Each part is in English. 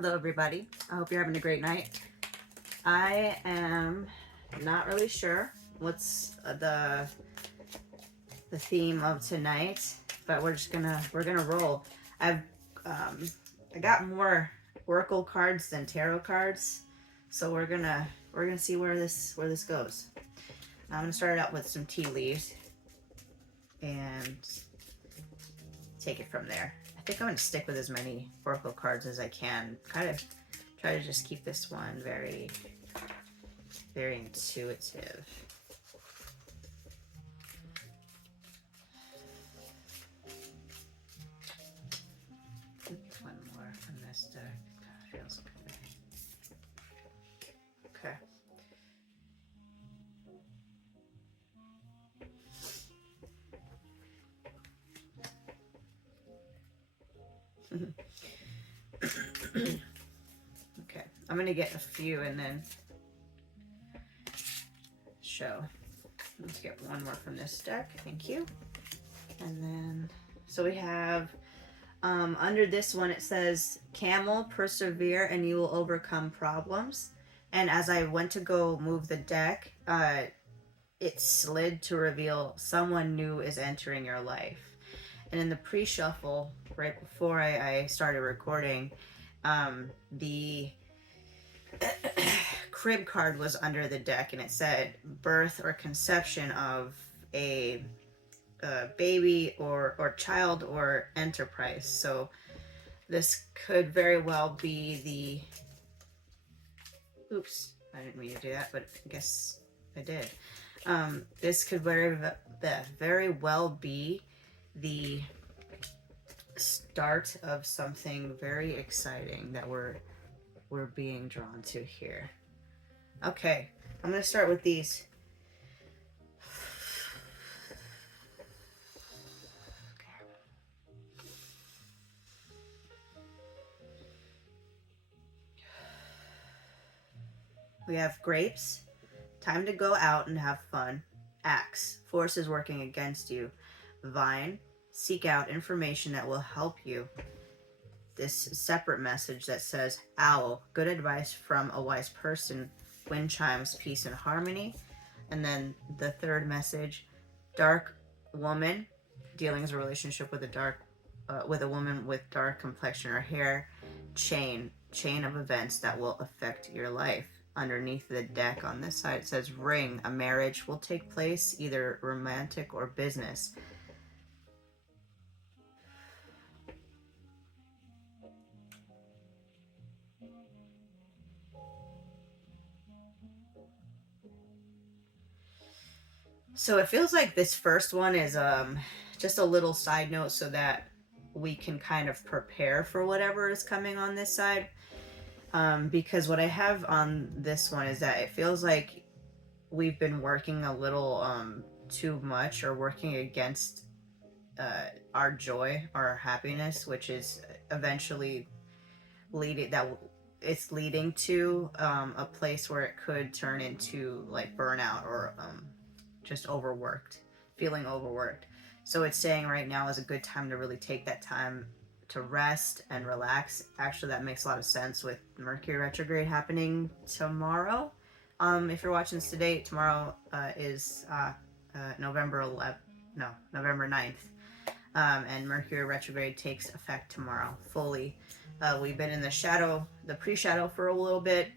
Hello, everybody. I hope you're having a great night. I am not really sure what's the theme of tonight, but we're gonna roll. I've I got more Oracle cards than tarot cards, so we're gonna see where this goes. I'm gonna start out with some tea leaves and take it from there. I think I'm gonna stick with as many Oracle cards as I can. Kind of try to just keep this one very, very intuitive. One more from this deck. That feels good. Okay. Okay. I'm gonna get a few and then show. Let's get one more from this deck. Thank you. And then, so we have under this one, it says, Camel, persevere and you will overcome problems. And as I went to go move the deck, it slid to reveal someone new is entering your life. And in the pre-shuffle, right before I started recording, the crib card was under the deck and it said birth or conception of a baby or child or enterprise. So this could very well be the. Oops, I didn't mean to do that, but I guess I did. This could very well be the start of something very exciting that we're being drawn to here. Okay, I'm gonna start with these. We have grapes, time to go out and have fun. Axe, forces working against you. Vine, seek out information that will help you. This separate message that says owl, good advice from a wise person. Wind chimes, peace and harmony. And then the third message, dark woman, dealing as a relationship with with a woman with dark complexion or hair. Chain of events that will affect your life. Underneath the deck on this side, it says ring, a marriage will take place, either romantic or business. So it feels like this first one is just a little side note so that we can kind of prepare for whatever is coming on this side. Because what I have on this one is that it feels like we've been working a little too much or working against our joy, our happiness, which is eventually leading to a place where it could turn into like burnout or just feeling overworked. So it's saying right now is a good time to really take that time to rest and relax. Actually, that makes a lot of sense with Mercury retrograde happening tomorrow. If you're watching this today, tomorrow is November 11th. No, November 9th. And Mercury retrograde takes effect tomorrow fully. We've been in the pre-shadow for a little bit,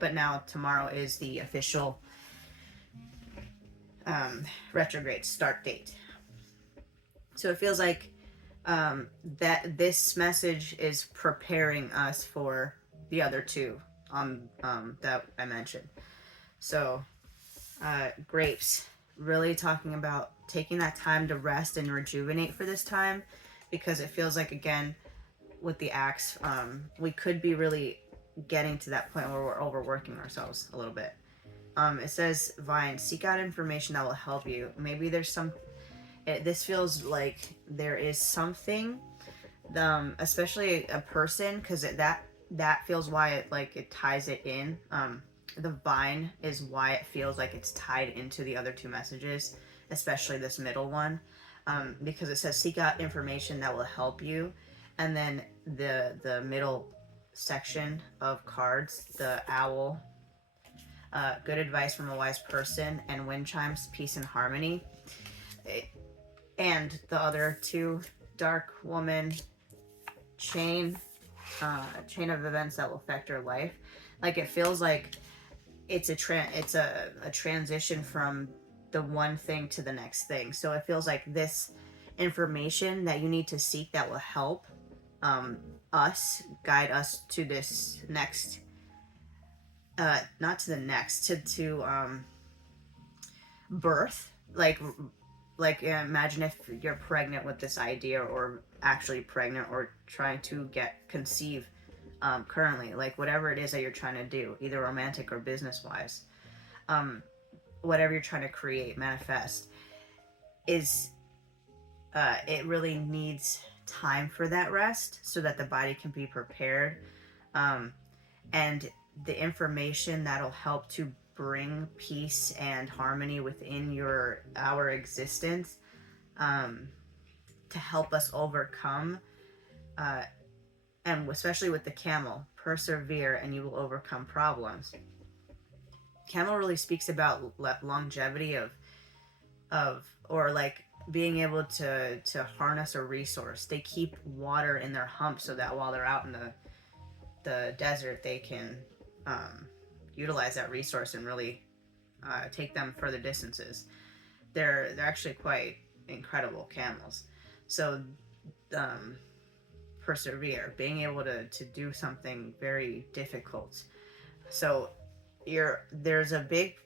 but now tomorrow is the official retrograde start date. So it feels like that this message is preparing us for the other two that I mentioned. So grapes, really talking about taking that time to rest and rejuvenate for this time, because it feels like, again, with the axe, we could be really getting to that point where we're overworking ourselves a little bit. It says vine, seek out information that will help you. Maybe there's this feels like there is something, especially a person, because that feels why it ties it in. The vine is why it feels like it's tied into the other two messages, especially this middle one, because it says seek out information that will help you, and then the middle section of cards, the owl, good advice from a wise person, and wind chimes, peace and harmony. And the other two, dark woman, chain, chain of events that will affect your life. Like, it feels like it's a transition from the one thing to the next thing. So it feels like this information that you need to seek that will help us guide us to this next, not to the next, to birth. Like imagine if you're pregnant with this idea, or actually pregnant, or trying to conceive currently, like whatever it is that you're trying to do, either romantic or business wise, whatever you're trying to create, manifest, is it really needs time for that rest so that the body can be prepared, and the information that'll help to bring peace and harmony within our existence, to help us overcome, and especially with the camel, persevere and you will overcome problems. Camel really speaks about longevity of or like being able to harness a resource. They keep water in their hump so that while they're out in the desert, they can utilize that resource and really take them further distances. They're actually quite incredible camels. So persevere, being able to do something very difficult. So there's a big,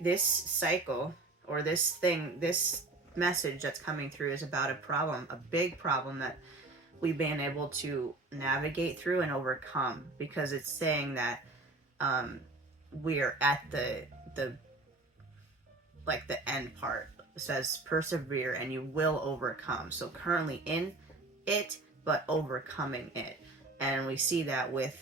this cycle, or this message that's coming through is about a big problem that we've been able to navigate through and overcome, because it's saying that we're at the like the end part. It says persevere and you will overcome. So currently in it, but overcoming it. And we see that with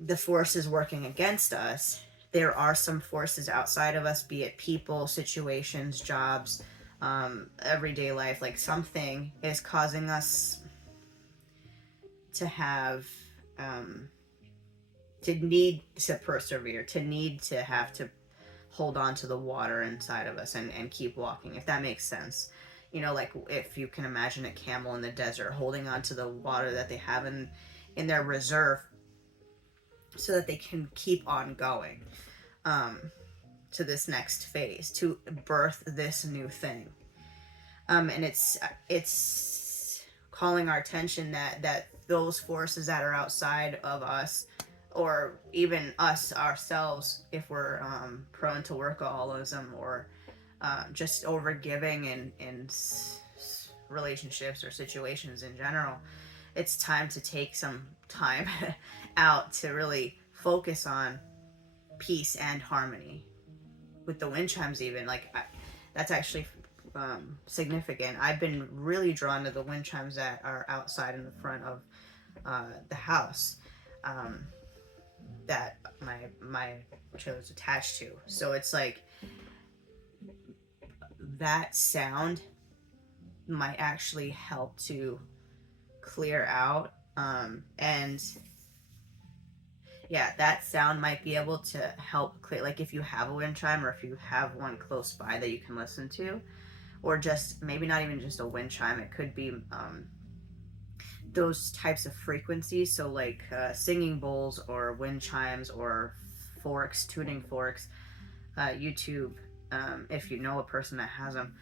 the forces working against us. There are some forces outside of us, be it people, situations, jobs, everyday life. Like something is causing us to have, to need to persevere, to need to have to hold on to the water inside of us and keep walking, if that makes sense. You know, like if you can imagine a camel in the desert holding on to the water that they have in their reserve so that they can keep on going to this next phase, to birth this new thing. And it's calling our attention that those forces that are outside of us, or even us ourselves, if we're prone to workaholism, or just overgiving in relationships or situations in general, it's time to take some time out to really focus on peace and harmony. With the wind chimes, even that's actually significant. I've been really drawn to the wind chimes that are outside in the front of the house, that my trailer's attached to. So it's like that sound might actually help to clear out, and yeah, that sound might be able to help clear, like if you have a wind chime, or if you have one close by that you can listen to, or just maybe not even just a wind chime, it could be those types of frequencies. So like singing bowls, or wind chimes, or forks, tuning forks, YouTube, if you know a person that has them,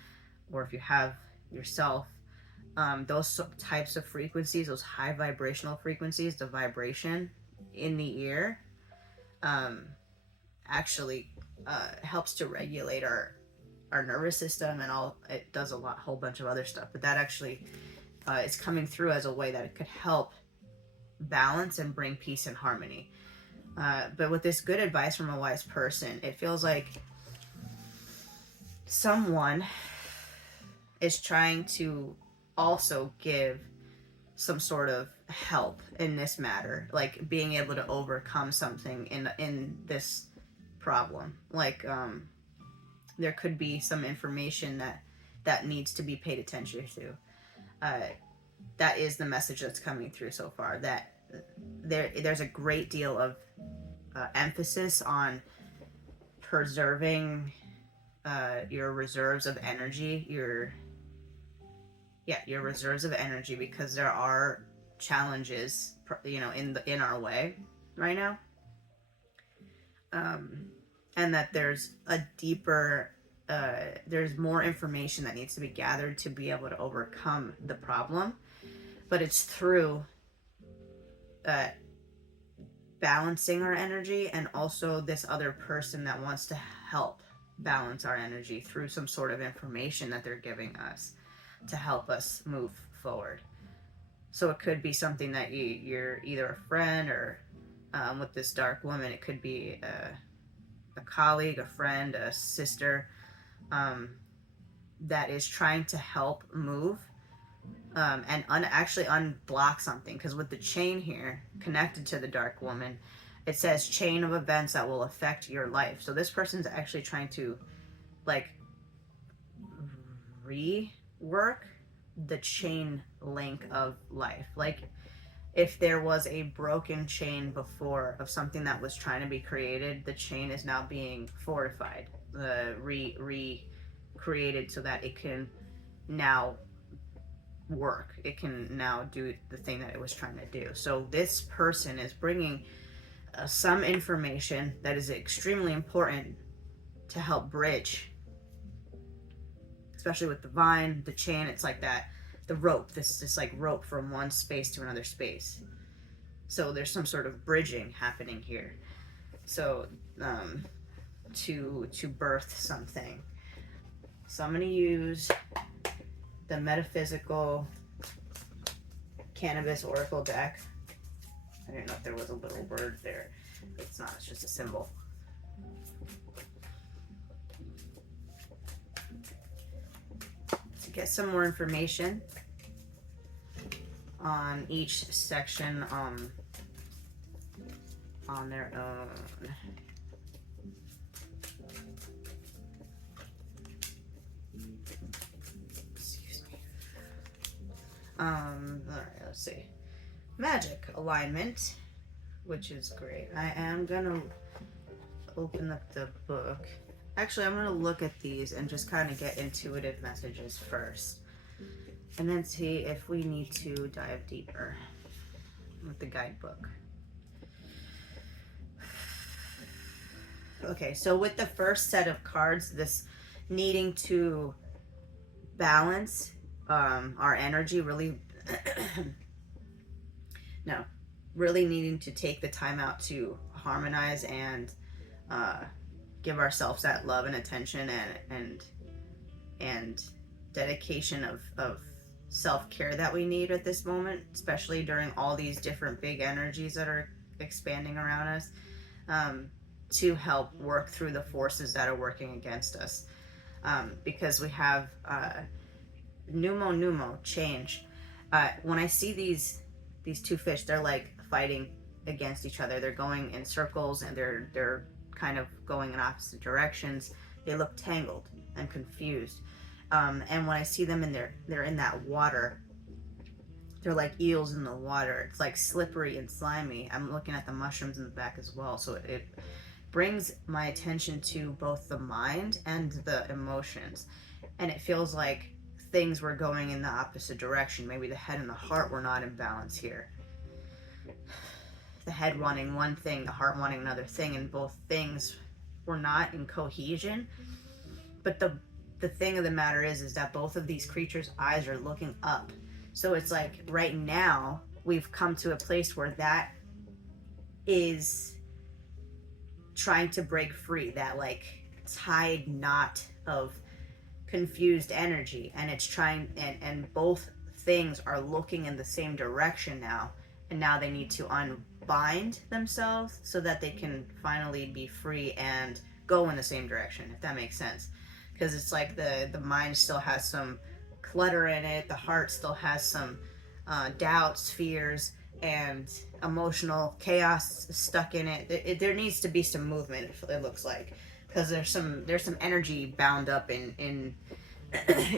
or if you have yourself, those types of frequencies, those high vibrational frequencies, the vibration in the ear, actually helps to regulate our nervous system, and all. It does whole bunch of other stuff, but that actually is coming through as a way that it could help balance and bring peace and harmony. But with this good advice from a wise person, it feels like someone is trying to also give some sort of help in this matter, like being able to overcome something in this problem. Like there could be some information that needs to be paid attention to. that is the message that's coming through so far, that there's a great deal of emphasis on preserving your reserves of energy, your reserves of energy, because there are challenges, in our way right now, and that there's a deeper there's more information that needs to be gathered to be able to overcome the problem, but it's through uh, balancing our energy, and also this other person that wants to help balance our energy through some sort of information that they're giving us to help us move forward. So it could be something that you're either a friend, or with this dark woman, it could be a colleague, a friend, a sister, that is trying to help move, and actually unblock something. Because with the chain here connected to the dark woman, it says chain of events that will affect your life. So this person's actually trying to, like, rework the chain link of life. Like, if there was a broken chain before of something that was trying to be created, the chain is now being fortified, recreated, so that it can now work. It can now do the thing that it was trying to do. So this person is bringing some information that is extremely important to help bridge, especially with the vine, the chain. It's like that, the rope, this like rope from one space to another space. So there's some sort of bridging happening here. So to birth something. So I'm going to use the Metaphysical Cannabis Oracle deck. I didn't know if there was a little word there. It's not, it's just a symbol. To get some more information on each section on their own. Excuse me. Alright, let's see. Magic alignment, which is great. I am gonna open up the book. Actually, I'm gonna look at these and just kind of get intuitive messages first, and then see if we need to dive deeper with the guidebook. Okay, so with the first set of cards, this needing to balance our energy, really no, really needing to take the time out to harmonize and give ourselves that love and attention and dedication of self-care that we need at this moment, especially during all these different big energies that are expanding around us, to help work through the forces that are working against us, because we have pneumo change. When I see these two fish, they're like fighting against each other. They're going in circles, and they're kind of going in opposite directions. They look tangled and confused. And when I see them they're in that water, they're like eels in the water. It's like slippery and slimy. I'm looking at the mushrooms in the back as well. So it brings my attention to both the mind and the emotions. And it feels like things were going in the opposite direction. Maybe the head and the heart were not in balance here. The head wanting one thing, the heart wanting another thing, and both things were not in cohesion. But the thing of the matter is that both of these creatures' eyes are looking up. So it's like right now we've come to a place where that is trying to break free, that like tied knot of confused energy, and it's trying, and both things are looking in the same direction now, and now they need to unbind themselves so that they can finally be free and go in the same direction, if that makes sense. Because it's like the mind still has some clutter in it, the heart still has some doubts, fears, and emotional chaos stuck in it. There needs to be some movement, it looks like, because there's some energy bound up in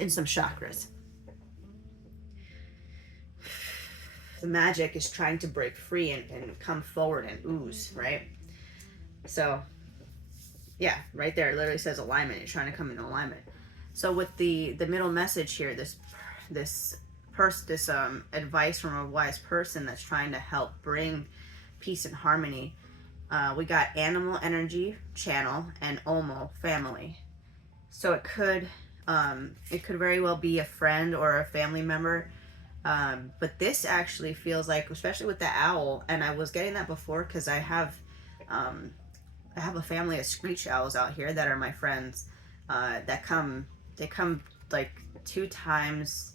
in some chakras. the magic is trying to break free and come forward and ooze, right? So yeah, right there it literally says alignment. You're trying to come into alignment. So with the middle message here, this advice from a wise person that's trying to help bring peace and harmony. We got animal energy channel and Omo family. So it could very well be a friend or a family member. But this actually feels like, especially with the owl, and I was getting that before because um, I have a family of screech owls out here that are my friends. They come like 2 times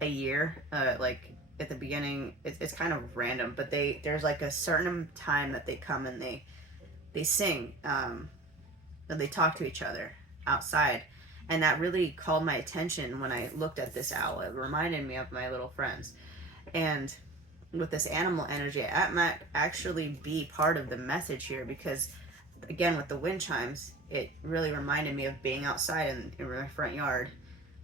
a year. Like at the beginning, it's kind of random, but there's like a certain time that they come and they sing, and they talk to each other outside, and that really called my attention when I looked at this owl. It reminded me of my little friends, and with this animal energy, that might actually be part of the message here because, again, with the wind chimes, it really reminded me of being outside in my front yard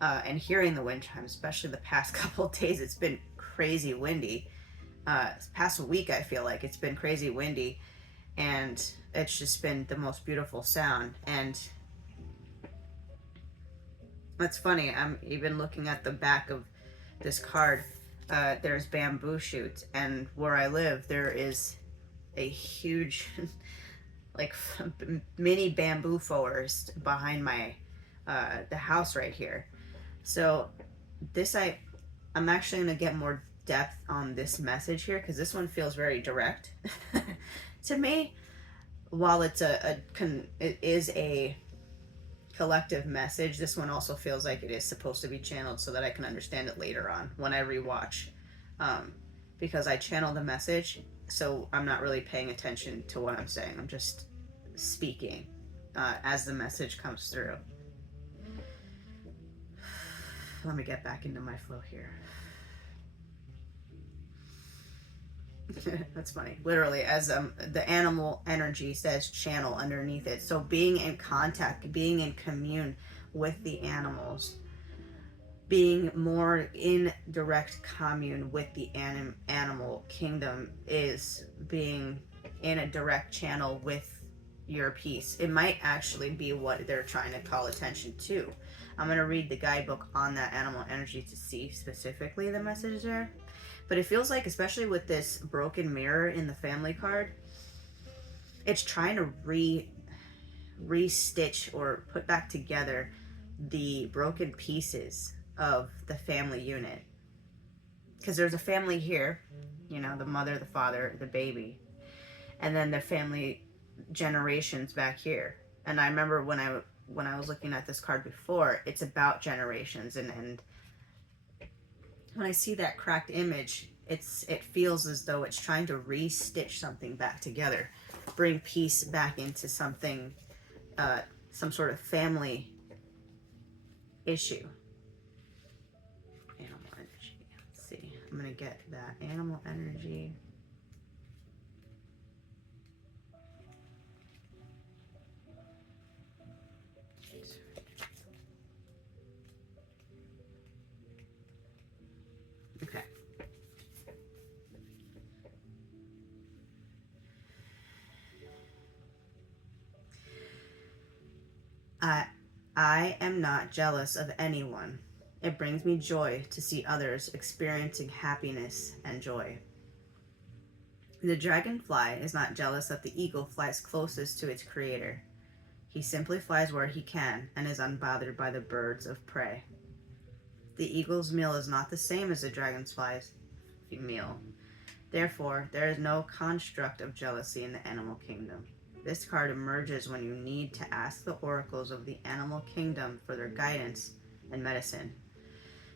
and hearing the wind chimes, especially the past couple of days. It's been crazy windy. Past week, I feel like it's been crazy windy, and it's just been the most beautiful sound. And that's funny. I'm even looking at the back of this card. There's bamboo shoots, and where I live, there is a huge, like, mini bamboo forest behind my the house right here. So I'm actually gonna get more depth on this message here because this one feels very direct to me. While it is a collective message, this one also feels like it is supposed to be channeled so that I can understand it later on when I rewatch, um, because I channel the message, so I'm not really paying attention to what I'm saying. I'm just speaking as the message comes through. Let me get back into my flow here. That's funny. Literally, as the animal energy says channel underneath it. So being in contact, being in commune with the animals, being more in direct commune with the animal kingdom is being in a direct channel with your piece. It might actually be what they're trying to call attention to. I'm going to read the guidebook on that animal energy to see specifically the message there. But it feels like, especially with this broken mirror in the family card, it's trying to re-stitch or put back together the broken pieces of the family unit. Because there's a family here, the mother, the father, the baby, and then the family generations back here. And I remember when I was looking at this card before, it's about generations, and when I see that cracked image, it feels as though it's trying to re-stitch something back together, bring peace back into something, some sort of family issue. Animal energy. Let's see. I'm gonna get that animal energy. Okay. I am not jealous of anyone. It brings me joy to see others experiencing happiness and joy. The dragonfly is not jealous that the eagle flies closest to its creator. He simply flies where he can and is unbothered by the birds of prey. The eagle's meal is not the same as the dragonfly's meal. Therefore, there is no construct of jealousy in the animal kingdom. This card emerges when you need to ask the oracles of the animal kingdom for their guidance and medicine.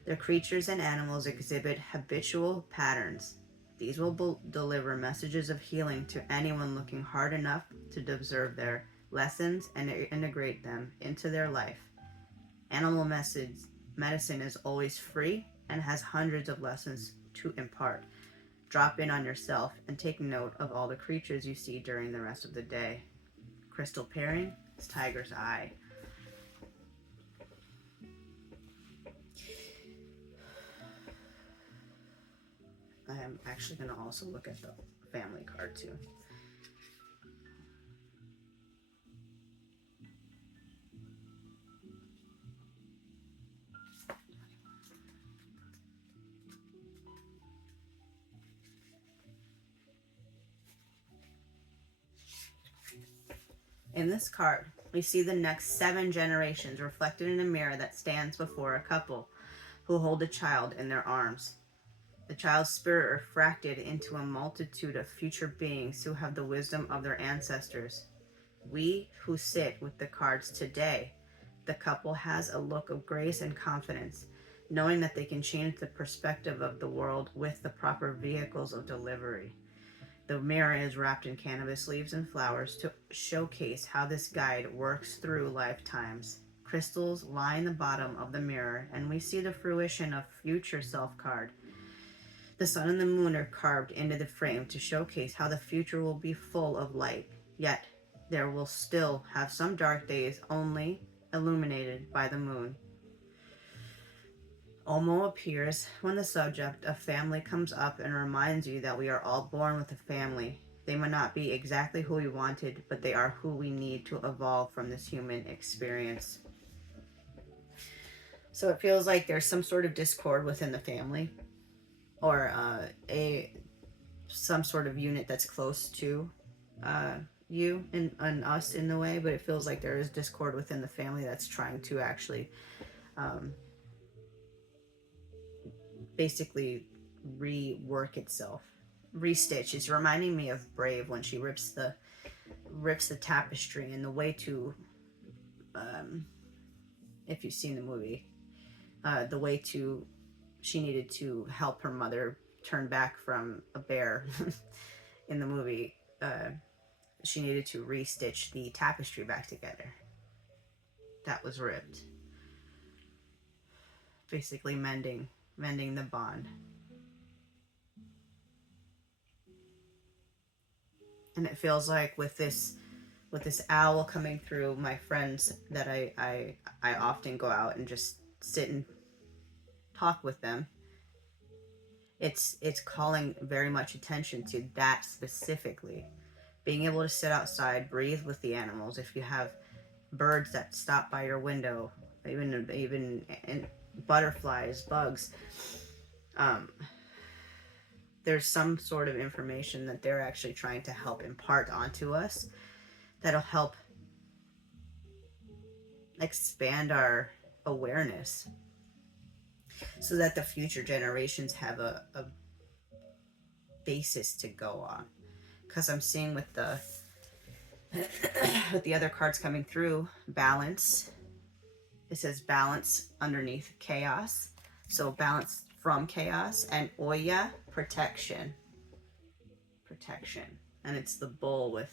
The creatures and animals exhibit habitual patterns. These will deliver messages of healing to anyone looking hard enough to observe their lessons and integrate them into their life. Animal medicine is always free and has hundreds of lessons to impart. Drop in on yourself and take note of all the creatures you see during the rest of the day. Crystal pairing is Tiger's Eye. I am actually going to also look at the family card too. In this card, we see the next 7 generations reflected in a mirror that stands before a couple who hold a child in their arms. The child's spirit refracted into a multitude of future beings who have the wisdom of their ancestors. We who sit with the cards today, the couple has a look of grace and confidence, knowing that they can change the perspective of the world with the proper vehicles of delivery. The mirror is wrapped in cannabis leaves and flowers to showcase how this guide works through lifetimes. Crystals line the bottom of the mirror, and we see the fruition of future self card. The sun and the moon are carved into the frame to showcase how the future will be full of light, yet there will still have some dark days only illuminated by the moon. Omo appears when the subject of family comes up and reminds you that we are all born with a family. They may not be exactly who we wanted, but they are who we need to evolve from this human experience. So it feels like there's some sort of discord within the family, or some sort of unit that's close to you and us in the way, but it feels like there is discord within the family that's trying to actually basically rework itself, restitch. It's reminding me of Brave when she rips the tapestry, and the way to if you've seen the movie, the way to she needed to help her mother turn back from a bear in the movie. She needed to restitch the tapestry back together that was ripped, basically mending the bond. And it feels like with this owl coming through, my friends that I often go out and just sit and talk with them, it's calling very much attention to that specifically. Being able to sit outside, breathe with the animals. If you have birds that stop by your window, even and butterflies, bugs, there's some sort of information that they're actually trying to help impart onto us that'll help expand our awareness so that the future generations have a basis to go on. Because I'm seeing with the with the other cards coming through, balance. It says balance underneath chaos. So balance from chaos, and Oya, protection. Protection. And it's the bull with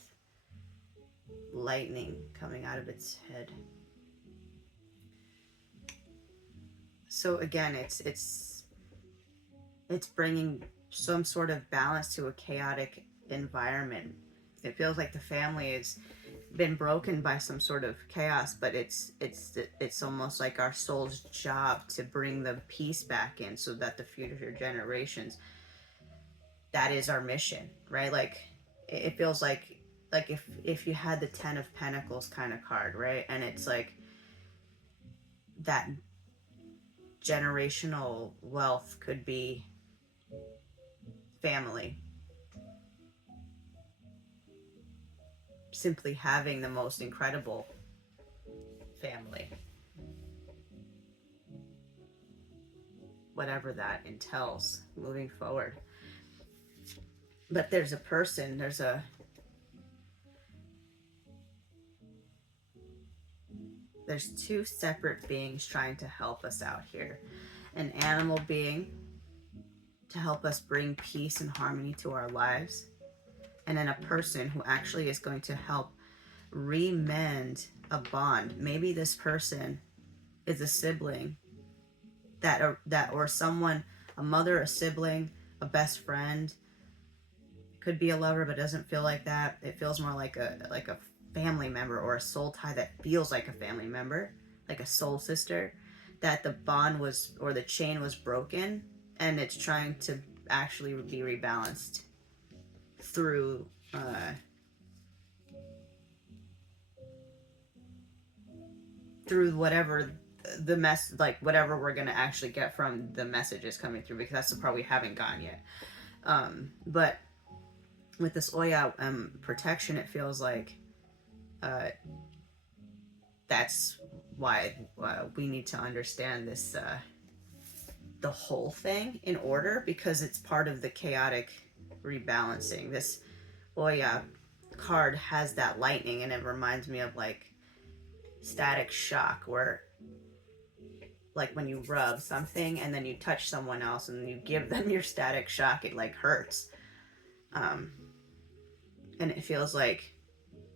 lightning coming out of its head. So again, it's bringing some sort of balance to a chaotic environment. It feels like the family has been broken by some sort of chaos, but it's almost like our soul's job to bring the peace back in, so that the future generations, that is our mission, right? Like it feels like if you had the 10 of Pentacles kind of card, right? And it's like that generational wealth could be family. Simply having the most incredible family. Whatever that entails moving forward. But there's a person, there's two separate beings trying to help us out here. An animal being to help us bring peace and harmony to our lives, and then a person who actually is going to help remend a bond. Maybe this person is a sibling or someone, a mother, a sibling, a best friend. It could be a lover, but doesn't feel like that. It feels more like a family member, or a soul tie that feels like a family member, like a soul sister, that the bond was, or the chain was broken, and it's trying to actually be rebalanced through through whatever the mess, like whatever we're gonna actually get from the messages coming through, because that's the part we haven't gotten yet. But with this Oya protection, it feels like uh, that's why we need to understand this the whole thing in order, because it's part of the chaotic rebalancing. This Oya card has that lightning, and it reminds me of like static shock, where like when you rub something and then you touch someone else and you give them your static shock, it like hurts. um and it feels like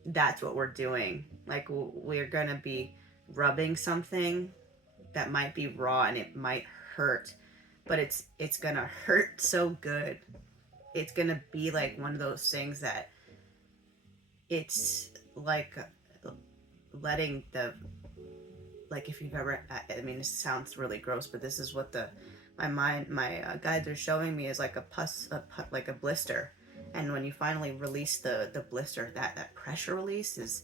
that's what we're doing. Like we're gonna be rubbing something that might be raw and it might hurt, but it's gonna hurt so good. It's gonna be like one of those things that it's like letting the, like if you've ever, I mean, this sounds really gross, but this is what my guides are showing me, is like like a blister. And when you finally release the blister, that pressure release is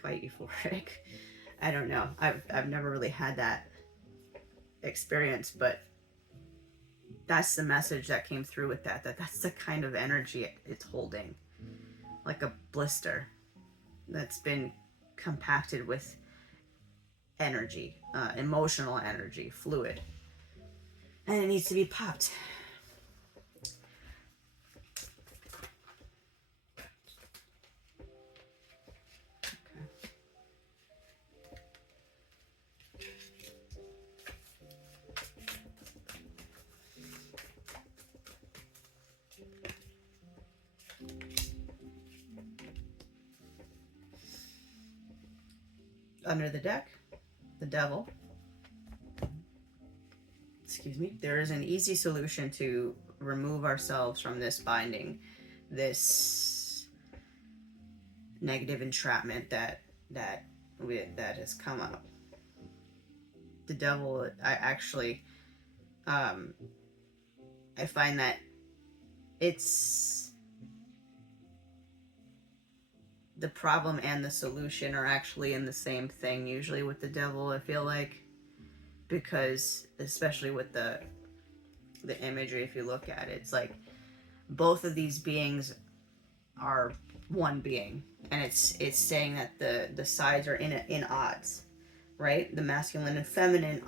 quite euphoric. I don't know. I've never really had that experience, but that's the message that came through with that's the kind of energy it's holding, like a blister that's been compacted with energy, emotional energy, fluid, and it needs to be popped. Under the deck, the devil. Excuse me. There is an easy solution to remove ourselves from this binding, this negative entrapment that has come up. The devil, I actually, I find that it's the problem and the solution are actually in the same thing usually with the devil, I feel like, because especially with the imagery, if you look at it, it's like both of these beings are one being, and it's saying that the sides are in odds, right? The masculine and feminine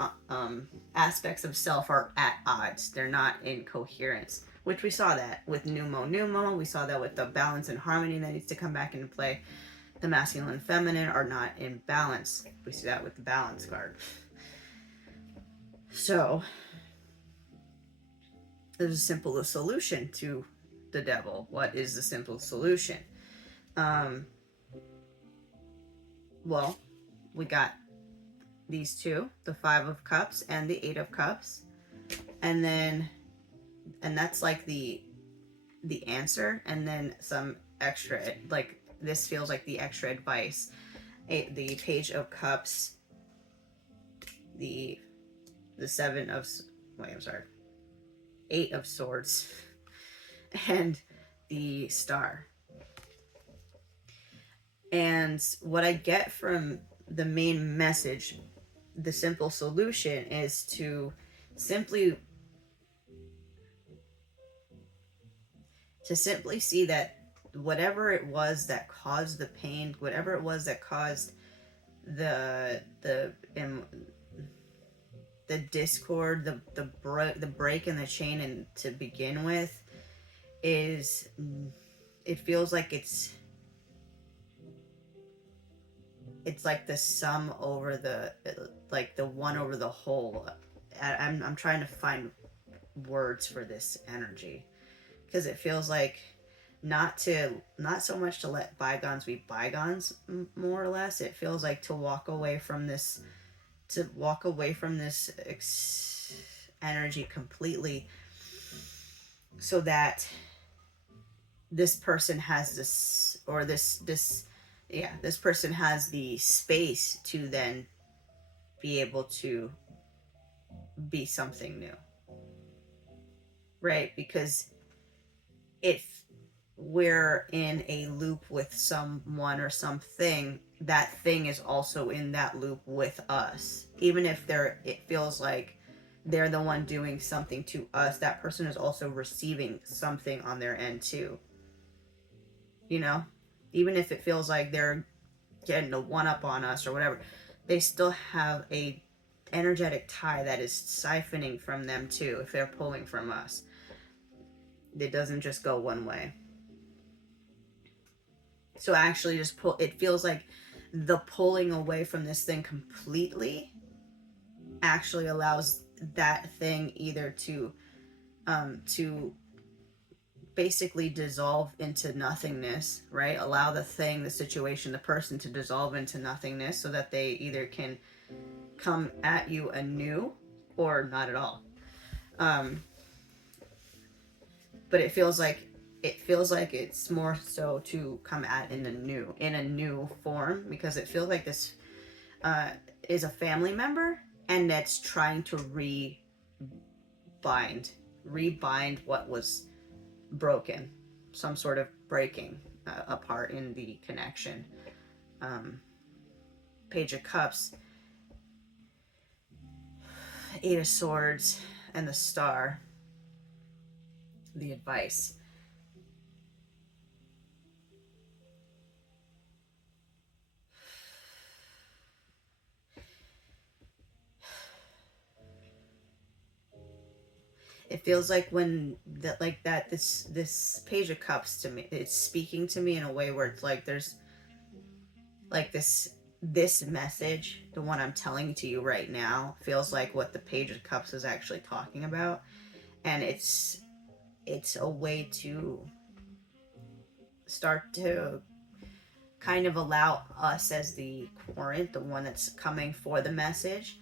aspects of self are at odds. They're not in coherence, which we saw that with Numo. We saw that with the balance and harmony that needs to come back into play. The masculine and feminine are not in balance. We see that with the balance card. So there's a simple solution to the devil. What is the simple solution? Well, we got these two, the 5 of Cups and the 8 of Cups, and that's like the answer, and then some extra, like this feels like the extra advice. The Page of Cups, the 7 of, wait, I'm sorry, 8 of Swords, and the Star. And what I get from the main message, the simple solution, is to simply see that whatever it was that caused the pain, whatever it was that caused the discord, the break in the chain, and to begin with, is, it feels like it's like the sum over the, like the one over the whole. I'm trying to find words for this energy, because it feels like not so much to let bygones be bygones, more or less. It feels like to walk away from this energy completely, so that this person has this, or this person has the space to then be able to be something new. right? Because if we're in a loop with someone or something, that thing is also in that loop with us. Even if it feels like they're the one doing something to us, that person is also receiving something on their end too. You know? Even if it feels like they're getting a one up on us or whatever, they still have a energetic tie that is siphoning from them too if they're pulling from us. It doesn't just go one way. So actually just pull, it feels like the pulling away from this thing completely actually allows that thing either to basically dissolve into nothingness, right? Allow the thing, the situation, the person to dissolve into nothingness so that they either can come at you anew or not at all. But it feels like it's more so to come at in a new form, because it feels like this uh, is a family member and that's trying to rebind what was broken, some sort of breaking apart in the connection. um, Page of Cups, Eight of Swords, and the Star, the advice. It feels like when that like that this Page of Cups, to me, it's speaking to me in a way where it's like there's like this message, the one I'm telling to you right now, feels like what the Page of Cups is actually talking about. And it's a way to start to kind of allow us as the querent, the one that's coming for the message,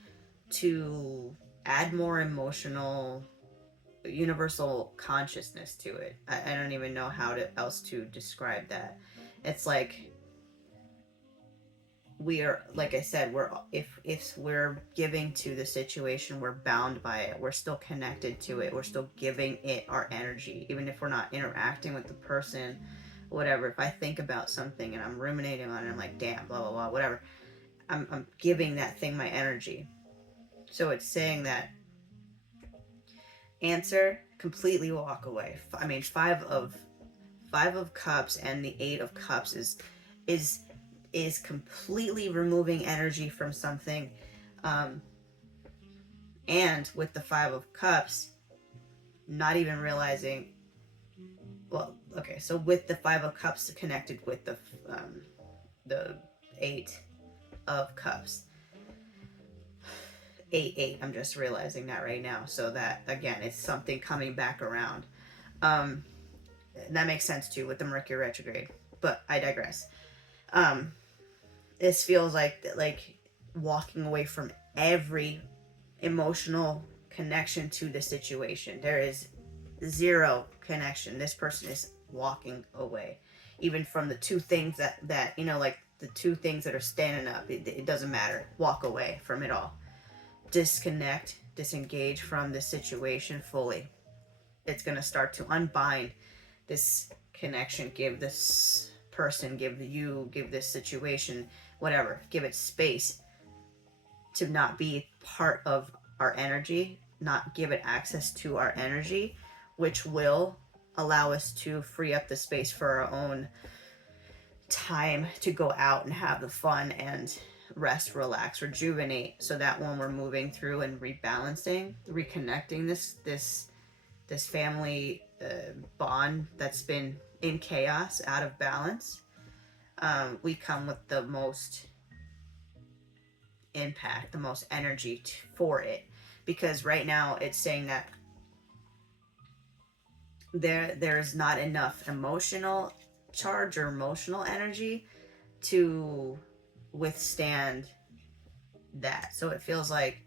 to add more emotional universal consciousness to it. I don't even know how else to describe that. It's like we are, like I said, we're, if we're giving to the situation, we're bound by it, we're still connected to it, we're still giving it our energy, even if we're not interacting with the person, whatever. If I think about something and I'm ruminating on it, I'm like, damn, blah blah blah, whatever, I'm giving that thing my energy. So it's saying that answer, completely walk away. I mean, five of cups and the eight of cups is is completely removing energy from something. um and with the five of cups, not even realizing, well, okay, so with the five of cups connected with the eight of cups, eight, I'm just realizing that right now, so that again, it's something coming back around. um that makes sense too with the Mercury retrograde, but I digress. um this feels like walking away from every emotional connection to the situation. There is zero connection. This person is walking away, even from the two things that like the two things that are standing up. It doesn't matter. Walk away from it all. Disconnect, disengage from the situation fully. It's gonna start to unbind this connection. Give this person, give this situation, whatever, give it space to not be part of our energy, not give it access to our energy, which will allow us to free up the space for our own time to go out and have the fun and rest, relax, rejuvenate, so that when we're moving through and rebalancing, reconnecting this family bond that's been in chaos, out of balance, we come with the most impact, the most energy for it. Because right now it's saying that there's not enough emotional charge or emotional energy to withstand that. So it feels like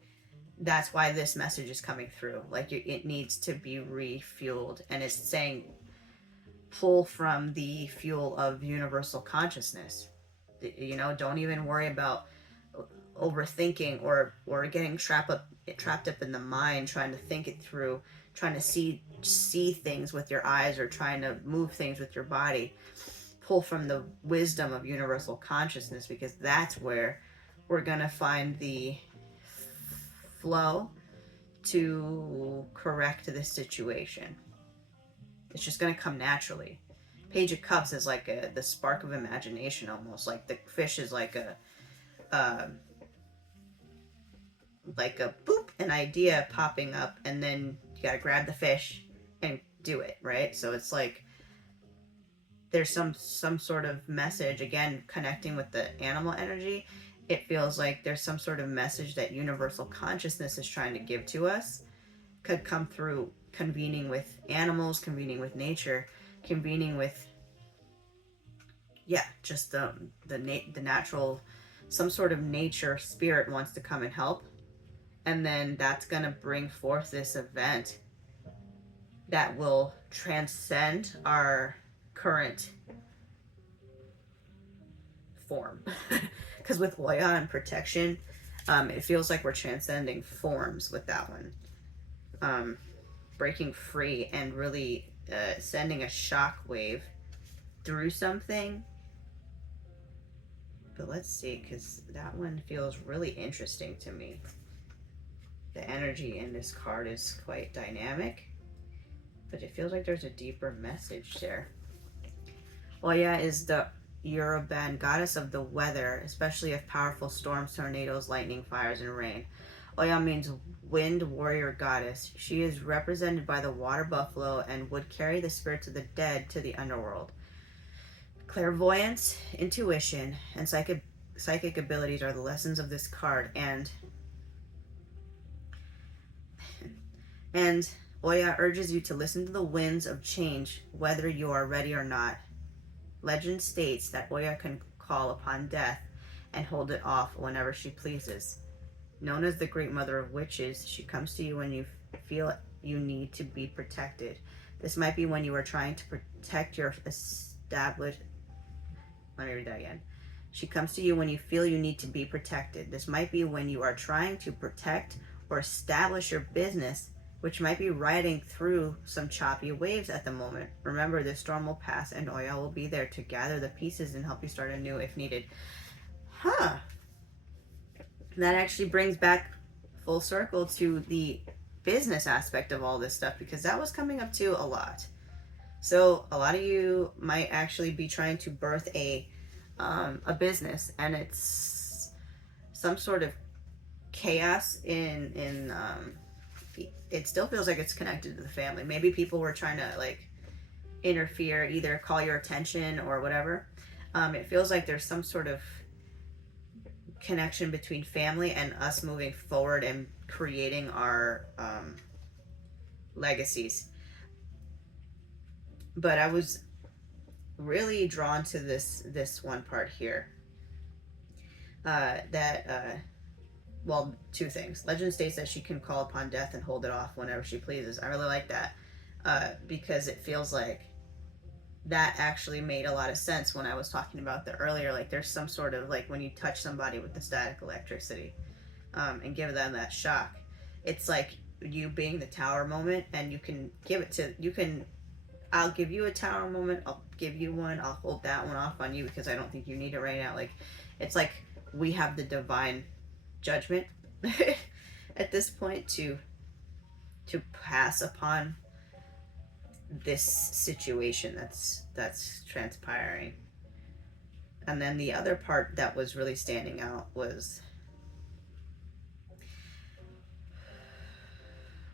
that's why this message is coming through. Like it needs to be refueled, and it's saying pull from the fuel of universal consciousness. Don't even worry about overthinking or getting trapped up in the mind, trying to think it through, trying to see see things with your eyes or trying to move things with your body. Pull from the wisdom of universal consciousness, because that's where we're going to find the flow to correct this situation. It's just going to come naturally. Page of Cups is like the spark of imagination, almost like the fish is like a boop, an idea popping up, and then you gotta grab the fish and do it, right? So it's like there's some sort of message, again connecting with the animal energy. It feels like there's some sort of message that universal consciousness is trying to give to us. Could come through convening with animals, convening with nature, convening with just the natural, some sort of nature spirit wants to come and help. And then that's going to bring forth this event that will transcend our current form. Because with Oya and protection, it feels like we're transcending forms with that one. Breaking free and really sending a shock wave through something. But let's see, because that one feels really interesting to me. The energy in this card is quite dynamic, but it feels like there's a deeper message there. Oya is the Yoruban goddess of the weather, especially of powerful storms, tornadoes, lightning, fires, and rain. Oya means wind warrior goddess. She is represented by the water buffalo and would carry the spirits of the dead to the underworld. Clairvoyance, intuition, and psychic abilities are the lessons of this card, and Oya urges you to listen to the winds of change, whether you are ready or not. Legend states that Oya can call upon death and hold it off whenever she pleases. Known as the Great Mother of Witches, she comes to you when you feel you need to be protected. This might be when you are trying to protect your established... Let me read that again. She comes to you when you feel you need to be protected. This might be when you are trying to protect or establish your business, which might be riding through some choppy waves at the moment. Remember, this storm will pass and Oya will be there to gather the pieces and help you start anew if needed. That actually brings back full circle to the business aspect of all this stuff, because that was coming up too a lot. So a lot of you might actually be trying to birth a business, and it's some sort of chaos in it still feels like it's connected to the family. Maybe people were trying to like interfere, either call your attention or whatever. It feels like there's some sort of connection between family and us moving forward and creating our legacies. But I was really drawn to this one part here. Well, two things. Legend states that she can call upon death and hold it off whenever she pleases. I really like that because it feels like that actually made a lot of sense when I was talking about the earlier. Like there's some sort of like when you touch somebody with the static electricity and give them that shock. It's like you being the tower moment, and you can give it to, I'll give you a tower moment, I'll give you one, I'll hold that one off on you because I don't think you need it right now. Like it's like we have the divine judgment at this point to pass upon this situation that's transpiring. And then the other part that was really standing out was,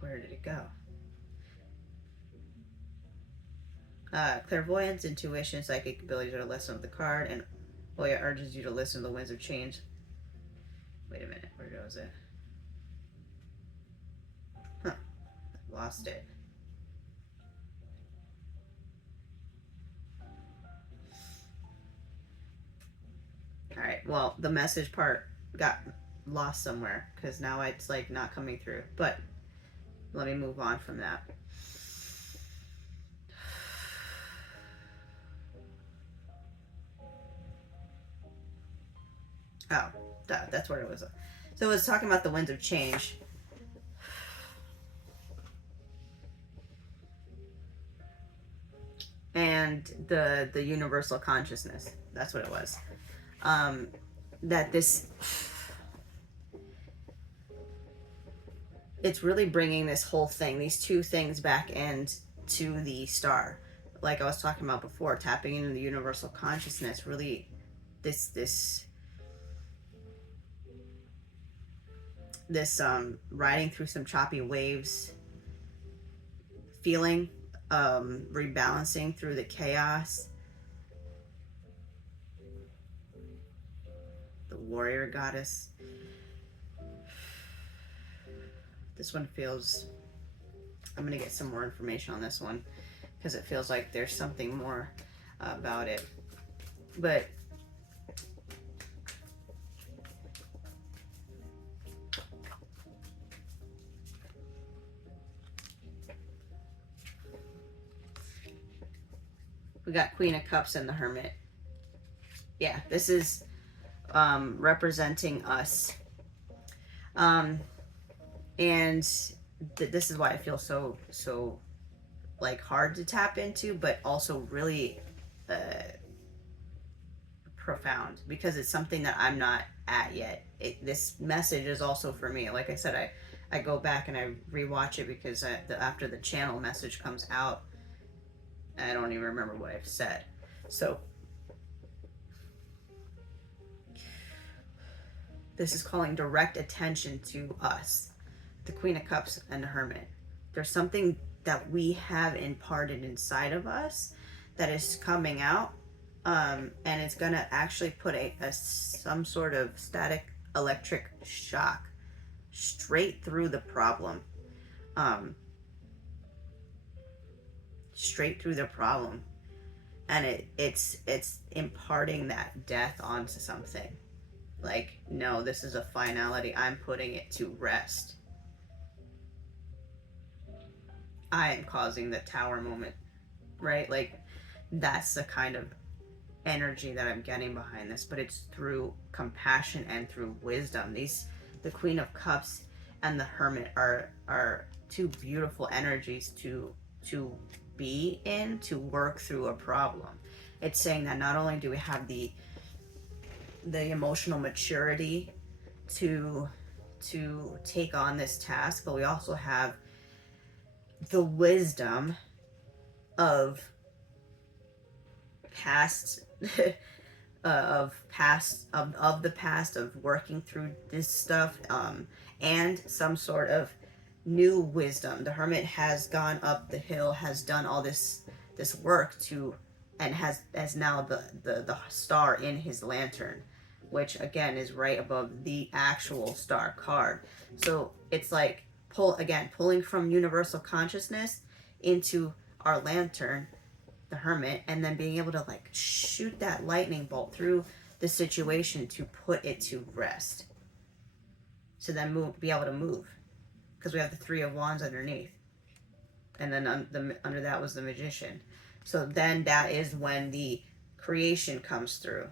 where did it go? Clairvoyance, intuition, psychic abilities are a lesson of the card, and Oya urges you to listen to the winds of change. Wait a minute, where goes it? I lost it. Alright, well, the message part got lost somewhere, because now it's like not coming through. But let me move on from that. Oh, that's where it was. So it was talking about the winds of change. and the universal consciousness. That's what it was. That this, it's really bringing this whole thing, these two things back into the star. Like I was talking about before, tapping into the universal consciousness, really this riding through some choppy waves feeling, rebalancing through the chaos. The warrior goddess. This one feels, I'm gonna get some more information on this one because it feels like there's something more about it. But we got Queen of Cups and the Hermit. Yeah, this is representing us. And this is why I feel so like hard to tap into, but also really profound, because it's something that I'm not at yet. This message is also for me. Like I said, I go back and I rewatch it because after the channel message comes out, I don't even remember what I've said. So this is calling direct attention to us, the Queen of Cups and the Hermit. There's something that we have imparted inside of us that is coming out, and it's gonna actually put some sort of static electric shock straight through the problem, straight through the problem, and it's imparting that death onto something. Like, no, this is a finality. I'm putting it to rest. I am causing the tower moment, right? Like, that's the kind of energy that I'm getting behind this, but it's through compassion and through wisdom. The Queen of Cups and the Hermit are two beautiful energies to be in, to work through a problem. It's saying that not only do we have the emotional maturity to take on this task, but we also have the wisdom of past of the past, of working through this stuff, and some sort of new wisdom. The Hermit has gone up the hill, has done all this work to, and has now the star in his lantern, which again is right above the actual star card. So it's like pulling from universal consciousness into our lantern, the Hermit, and then being able to like shoot that lightning bolt through the situation to put it to rest. So then be able to move, because we have the Three of Wands underneath, and then under that was the Magician. So then that is when the creation comes through,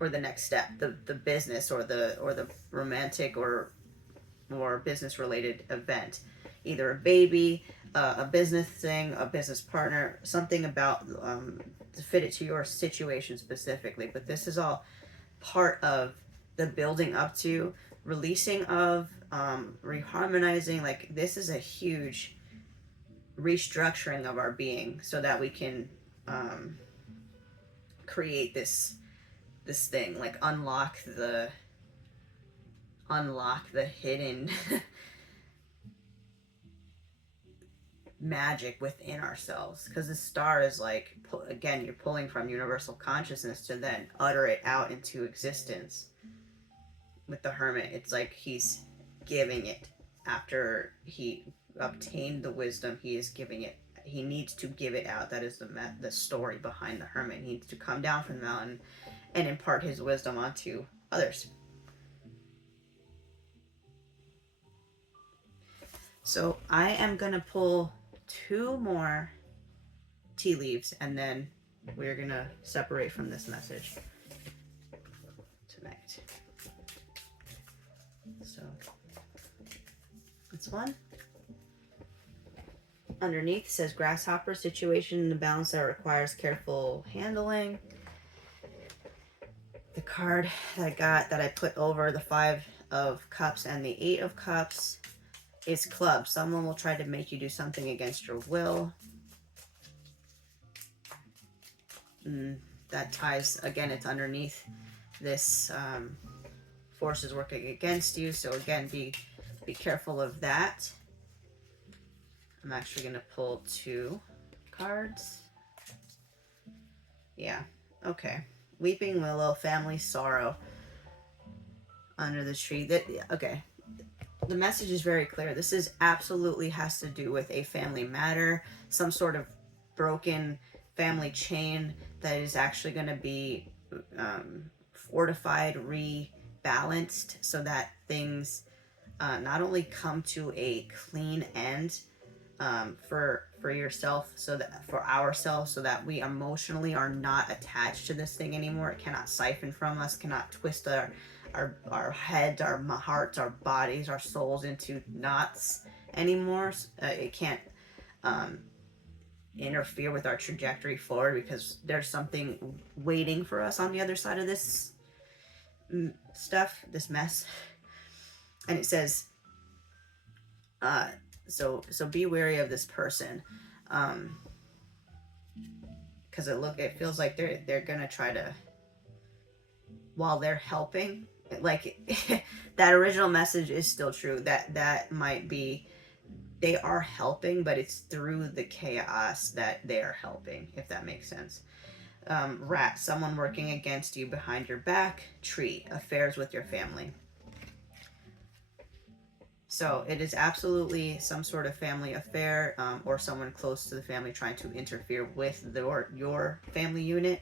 or the next step, the business or the romantic or business related event, either a baby, a business thing, a business partner, something about to fit it to your situation specifically. But this is all part of the building up to, releasing of, reharmonizing. Like, this is a huge restructuring of our being so that we can create this thing, like unlock the hidden magic within ourselves, because the star is like, again, you're pulling from universal consciousness to then utter it out into existence. With the Hermit, it's like he's giving it after he obtained the wisdom. He is giving it, he needs to give it out. That is the story behind the Hermit. He needs to come down from the mountain and impart his wisdom onto others. So I am gonna pull 2 more tea leaves, and then we're gonna separate from this message tonight. So this one, Underneath says grasshopper situation in the balance that requires careful handling. The card that I got that I put over the 5 of cups and the 8 of cups is clubs. Someone will try to make you do something against your will. That ties, again, it's underneath this force is working against you. So again, be careful of that. I'm actually going to pull 2 cards. Yeah, okay. Weeping Willow, family sorrow under the tree. Okay. The message is very clear. This is absolutely has to do with a family matter, some sort of broken family chain that is actually going to be fortified, rebalanced, so that things not only come to a clean end for yourself, so that for ourselves, so that we emotionally are not attached to this thing anymore. It cannot siphon from us, cannot twist our heads, our hearts, our bodies, our souls into knots anymore. It can't interfere with our trajectory forward, because there's something waiting for us on the other side of this stuff, this mess. And it says, so be wary of this person, because it feels like they're gonna try to, while they're helping, like that original message is still true, that might be, they are helping, but it's through the chaos that they are helping, if that makes sense. Rat, someone working against you behind your back. Tree, affairs with your family. So it is absolutely some sort of family affair, or someone close to the family trying to interfere with your family unit.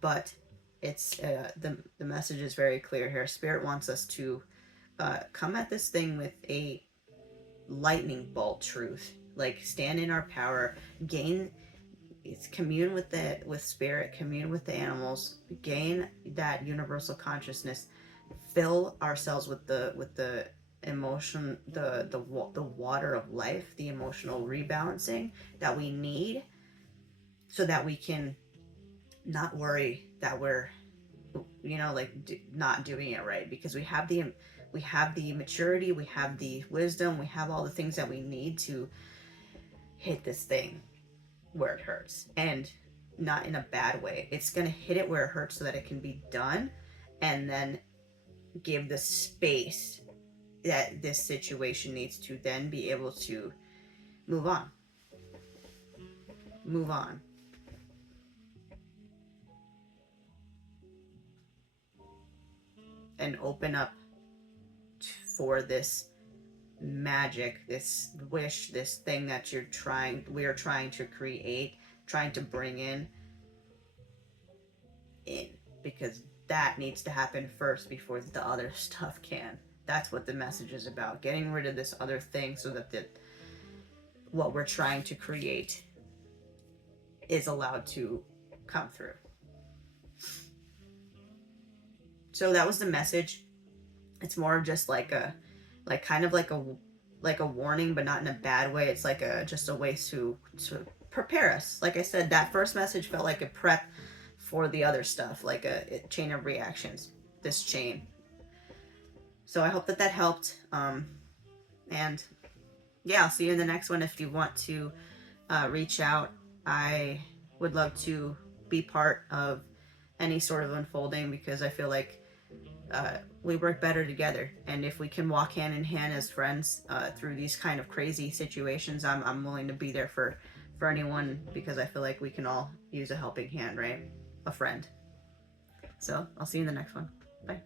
But it's the message is very clear here. Spirit wants us to come at this thing with a lightning bolt truth. Like, stand in our power, commune with spirit, commune with the animals, gain that universal consciousness, fill ourselves with the emotion, the water of life, the emotional rebalancing that we need, so that we can not worry that we're not doing it right, because we have the maturity, we have the wisdom, we have all the things that we need to hit this thing where it hurts, and not in a bad way. It's going to hit it where it hurts so that it can be done, and then give the space that this situation needs to then be able to move on. And open up for this magic, this wish, this thing that we are trying to create, trying to bring in, because that needs to happen first before the other stuff can. That's what the message is about, getting rid of this other thing so that what we're trying to create is allowed to come through. So that was the message. It's more of just like a warning, but not in a bad way. It's like just a way to prepare us. Like I said, that first message felt like a prep for the other stuff, like a chain of reactions, this chain. So I hope that helped. And yeah, I'll see you in the next one. If you want to reach out, I would love to be part of any sort of unfolding, because I feel like we work better together. And if we can walk hand in hand as friends through these kind of crazy situations, I'm willing to be there for anyone, because I feel like we can all use a helping hand, right? A friend. So I'll see you in the next one. Bye.